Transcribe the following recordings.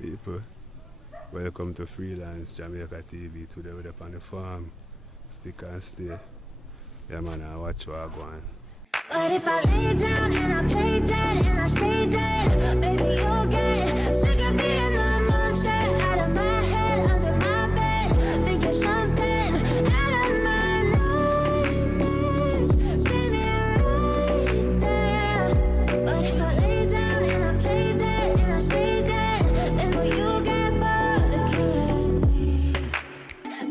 People, welcome to Freelance Jamaica TV. Today we're up on the farm. Stick and stay. Yeah man, I watch what I go on. But if I lay down and I play dead and I stay dead, baby you'll get sick of being the monster out of my head, under my bed, thinking something out of my nightmares, screaming right there. But if I lay down and I play dead and I stay dead, then will you get bored of killing me?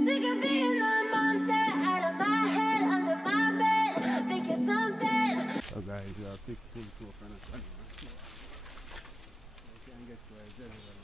Sick of being the monster out of my head, under my bed, thinking something. So guys, you have pick full two kind of animal. You can get to a general.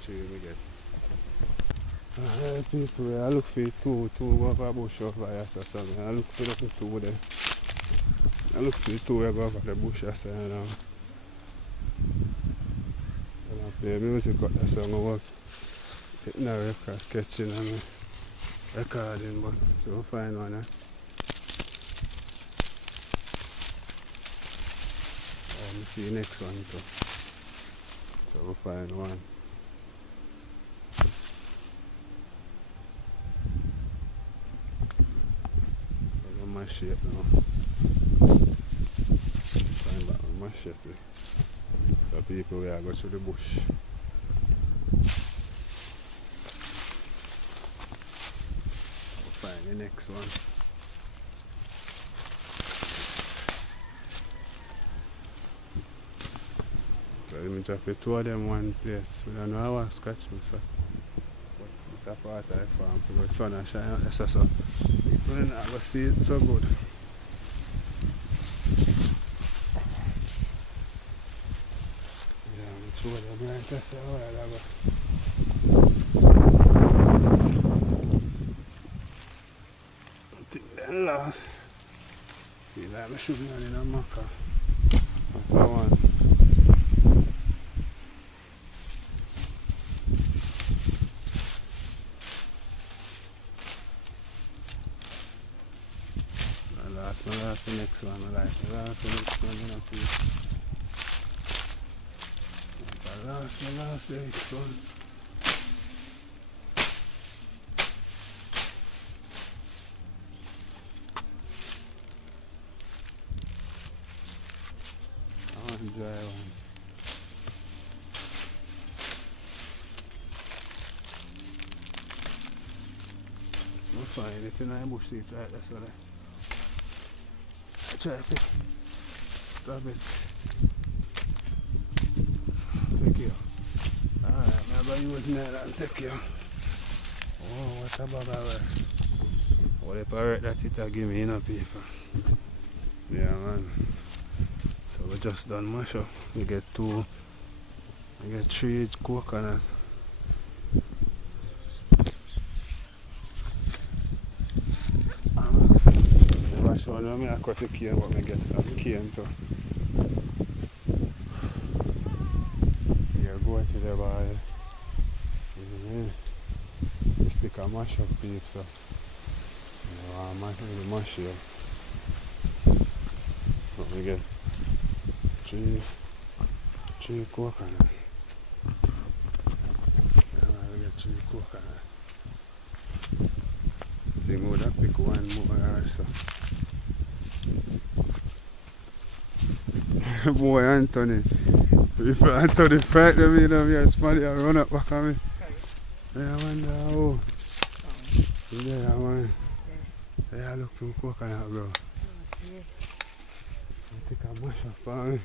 Tree we get. People, I look for two over bush over here, so I look for the two there. I look for the two over the bush, so now. I play music got that song I work. It's not record catching and recording, but so we'll find one. Let me see the next one too. So we'll find one. Machete now. Find back my machete. So people we are go through the bush. I'll find the next one. So let me drop the two of them one place. We don't know how I scratch me, so. But it's a part of the farm because the sun is shining out there, so people are not going to see it so good. Yeah, I'm sure them right there, so a while ago. I think they're lost. Feel like I should be on in a maca. What I want. Last the next one, I like the next one, you know, please. Last the next one. Dry one. I'll find it in the bush seat right there, so I try to stop it. Take you. Alright, maybe using that and take you. Oh, what a bag of work. What if I write that it will give me, you know, people? Yeah, man. So we just done mash up. We get 3 coconut. Mash on, I cut the cane, but I get some cane too. Here, go to the bar. Yeah. Stick a mash up, people. So. You mash here. But we get 3 coconut. Yeah, we get 3 coconut. I think we would have pick one more also. Boy, Anthony. If Anthony fight them, you know, here, somebody will run up back on me. Sorry. Yeah, I wonder how. Yeah, man. Yeah, look some coconut, bro. Yeah. Take a mash up on me.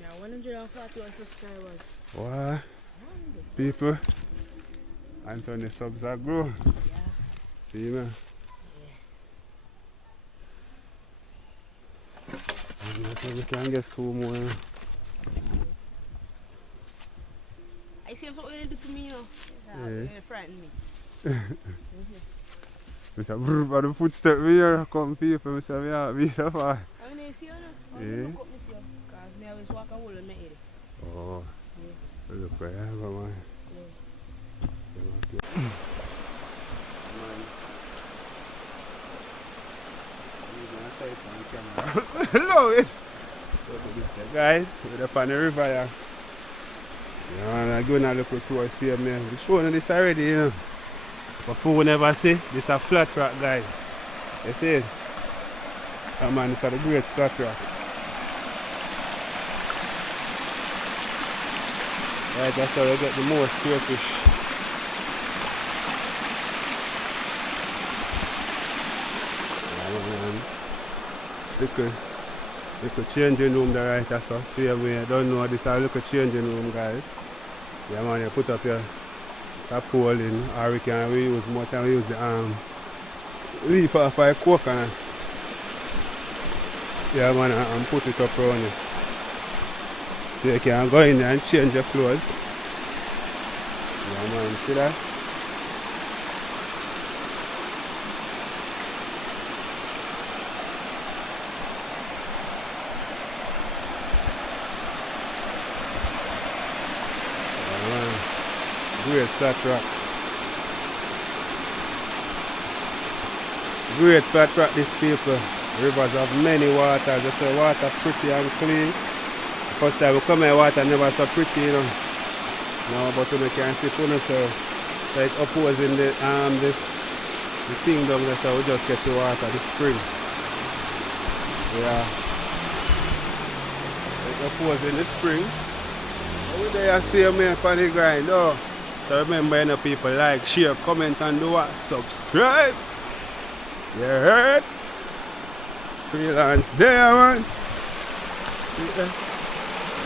Yeah, 141 subscribers. What? People? Anthony subs are grow. Yeah. See, man? Yeah. So we can get 2 more. I see what you do to me, you know. Yeah. You frighten me. I said, brr, by the footstep here, come people, I said, yeah, be so far. I mean, see you now. Yeah. Because I always walk a hole in my head. Oh. Yeah. Look where I have a man. Yeah. Hello, it. Guys, we're up on the river here. Yeah, I'm going to look at towards here, man. We're showing this already, you know. But who never see, this is a flat rock, guys. You see it? Oh man, this is a great flat rock. Right, that's how we get the most spearfish. Little changing room there, right? That's all. See, I don't know this is a little changing room, guys. Yeah, man, you put up your pole in, or we can use more time. We use the leaf off a coconut. Yeah, man, and put it up around it. So you can go in there and change your clothes. Yeah, man, see that? Great flat rock. Great flat rock, this people. Rivers have many waters. Just say water pretty and clean. First time we come here, water never so pretty, you know. No, but you can see for so like opposing the thing down there, so we just get the water, the spring. Yeah. Like opposing the spring. Over there, see me on the grind, though. So remember, you know, people, like, share, comment, and do what? Subscribe. You heard? Freelance there, man. Yeah.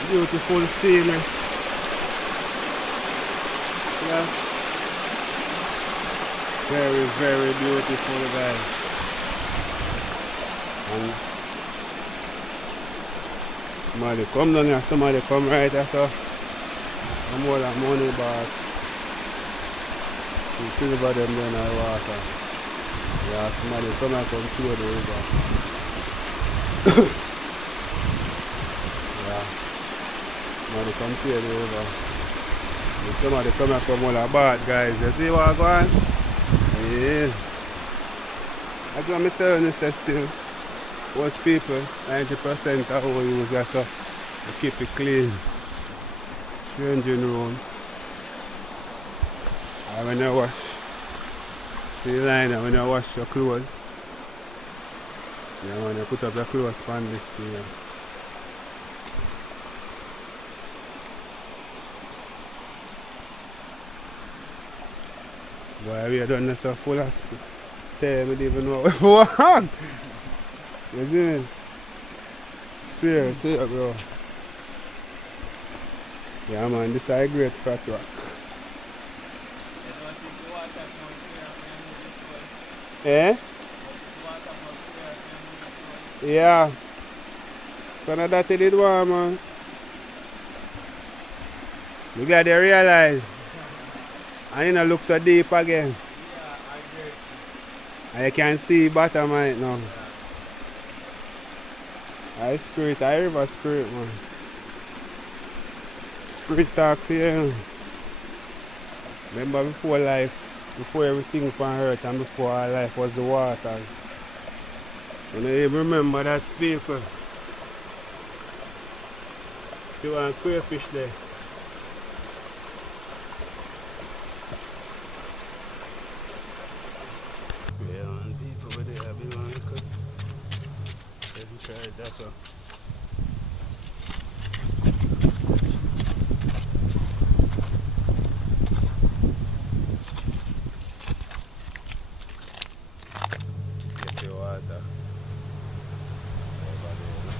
Beautiful scene. Yeah. Very, very beautiful, guys. And somebody come down here, somebody come right there, so I'm more than money back. You see the bottom there in the water. Yeah, somebody come and come through the river. Yeah. Somebody come through the river. And somebody come and come all about, guys. You see what I'm going? Yeah. That's what I'm telling you, still. most people, 90% of our use that so to keep it clean. Changing room. And when I wash, see the line when I wash your clothes. You want to put up your clothes on this thing. Boy, we are done this so full of speed. Tell me, I don't even know where to walk. You see me? Swear to you, bro. Yeah, man, this is a great fat rock. Eh? Yeah. So now that you did one, man. You got to realize. And you know, look so deep again. And you can see bottom right now. I spirit, I river spirit, man. Spirit talk to you. Remember before life, before everything on earth and before our life was the waters. You know, you remember that people. See one crayfish there. Yeah, man, people over there, we want to cook. Let me try that so. Get the water. Over there.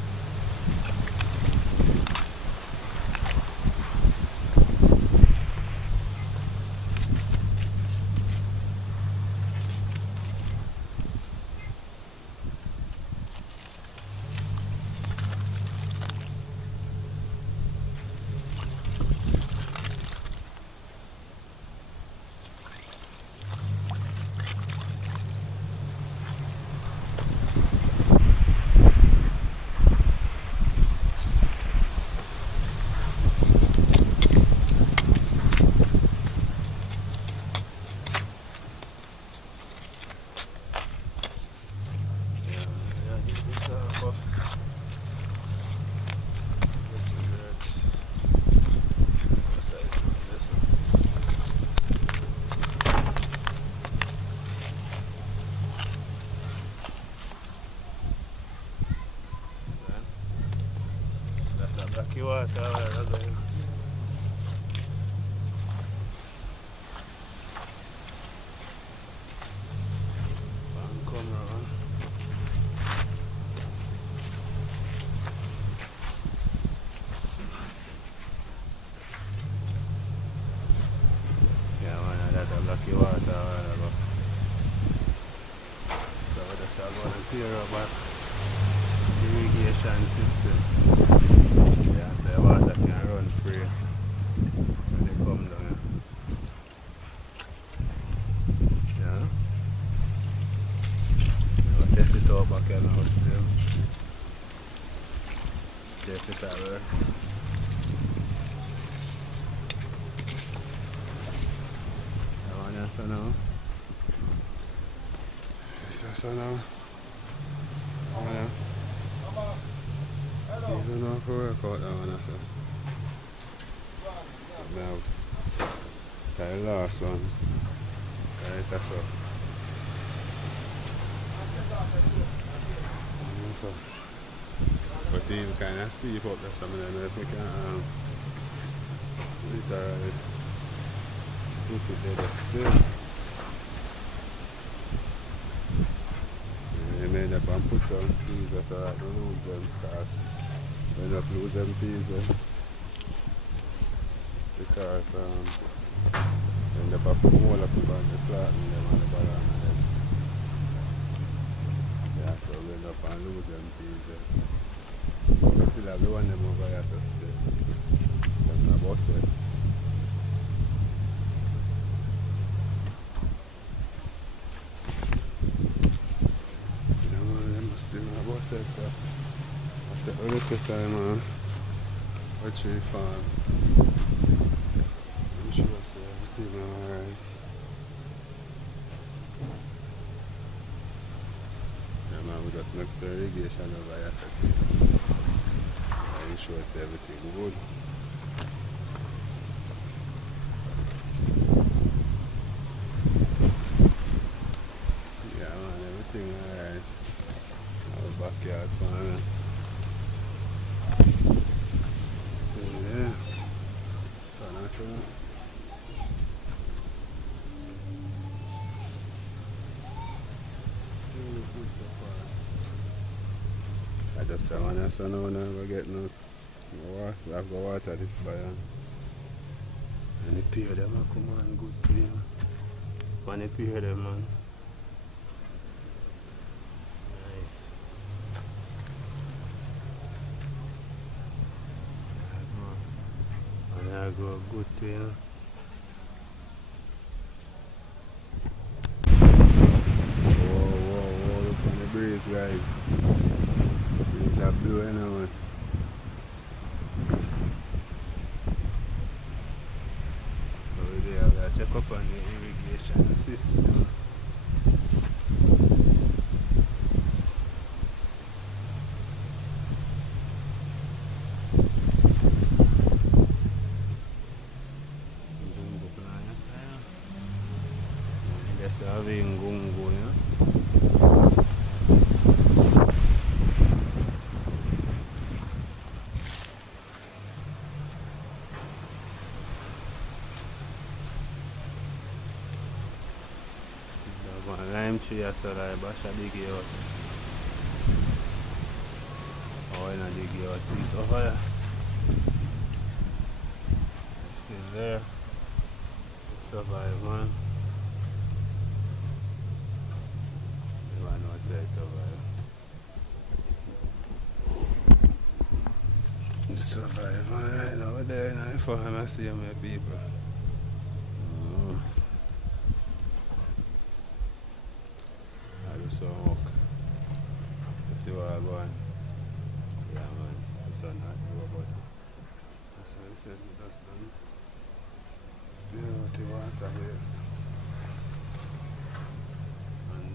Blacky water, that's it. Come around. Yeah, man, that's a blacky water. So that's how going to clear up the irrigation system. Yeah, so the water can run free when they come down. Yeah. I'll test it out back here now still. Test it out there. That one is so now. This is so now. Yeah. I don't know if I work out that one after. Now, it's the last one. Right, that's all. So, but it's kind of steep up there, some of them that we can literally put it there still. And then I can put some trees so I don't lose them because when I lose them trees because when the put more of people on the flat and them on the banana them. Yeah, so we end up and lose them trees. We still have the one them over here so still. Them not bust it. Still not bust it, so after a little time a tree farm. I'm sure so everything alright. Yeah man, we just make some irrigation over here. And ensure everything good. Yeah man, everything alright. Our backyard farming. Yeah. Sun out here. I just tell my son now we're getting us. We have to water this by and the peer them come on good to you. When the peer them man. Nice. And I go good to you. Whoa, look on the breeze guys. Breeze are blowing now. Check up on the irrigation system. That's having gungo, lime tree as well, I bash a dig out. Oh, I dig out seat over there. Still there. Survive, man. Everyone knows that survive. Survive, man. Right now, there, now, if I see my people. So walk. You see where I'm going? Yeah man, the sun not do but that's what he said with us done. Beauty water here. And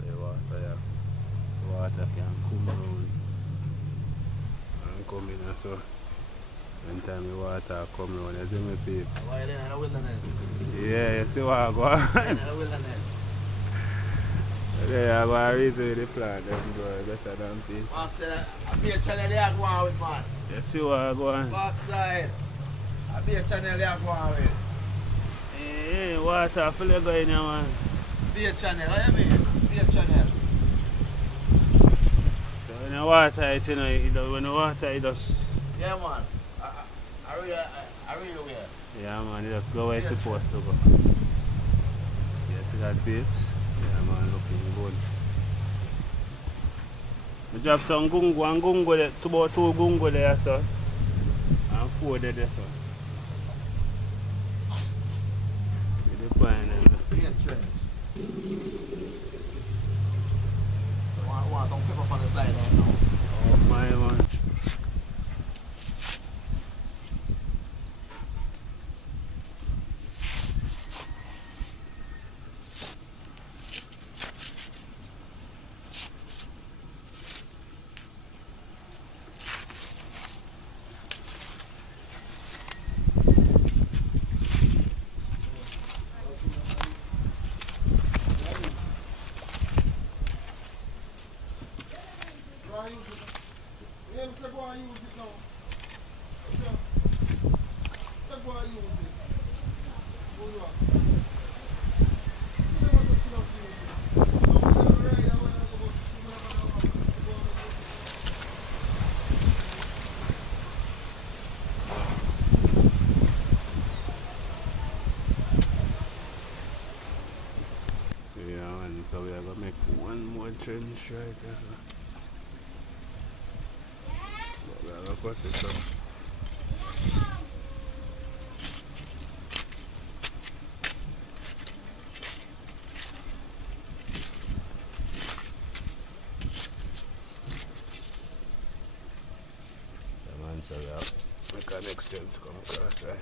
the water can come around and come in so. When time the water come around, you see me people? Why then in the wilderness? Yeah, you see what I go on? In the wilderness. Yeah, I go and reason the plant, them go better than people. Mark said, I be a channel they are going with, man. You see what I go on? Backside. I be a channel they are going with. Hey, water full of going here, man. Be a channel, what do you mean? Be a channel. So when the water it, you know, when the water it just... Yeah, man. I really wear. Yeah, man, it just go where it's supposed to go. You see that, babes? Yeah, man, looking good. I drop some gungo and gungo there, about 2 gungo there, sir. And 4 there, sir. With the pine and Be a trend. Want some pepper on the side right now. oh my man. So we are going to make one more trench right there. But we are going to cut it up. The man said that make an next trench come across right there.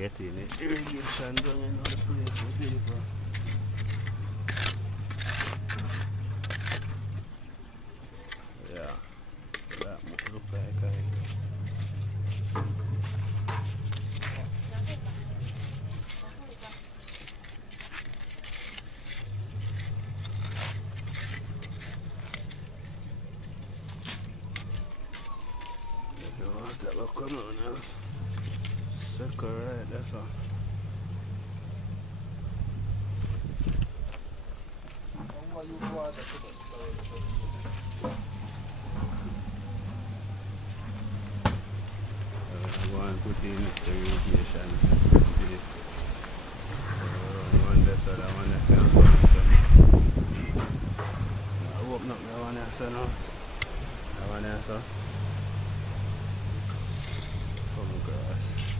getting the irrigation done in the place for people. Yeah, that must look like that will come on now. Circle right, that's all. I'm going to put in the irrigation system here. So one that's that one that can come. I open up that one there, so now. That one there, so. Come grass.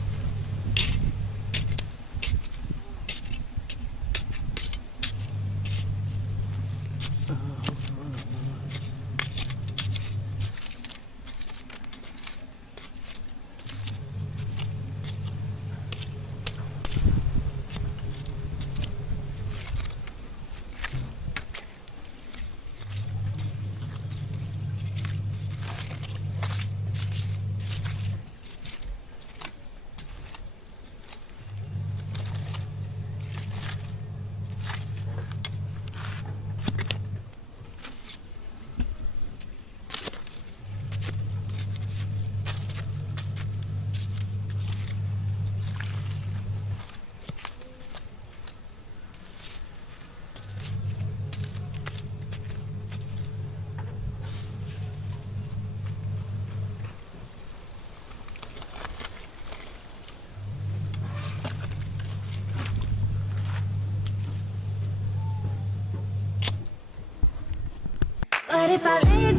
But if I lay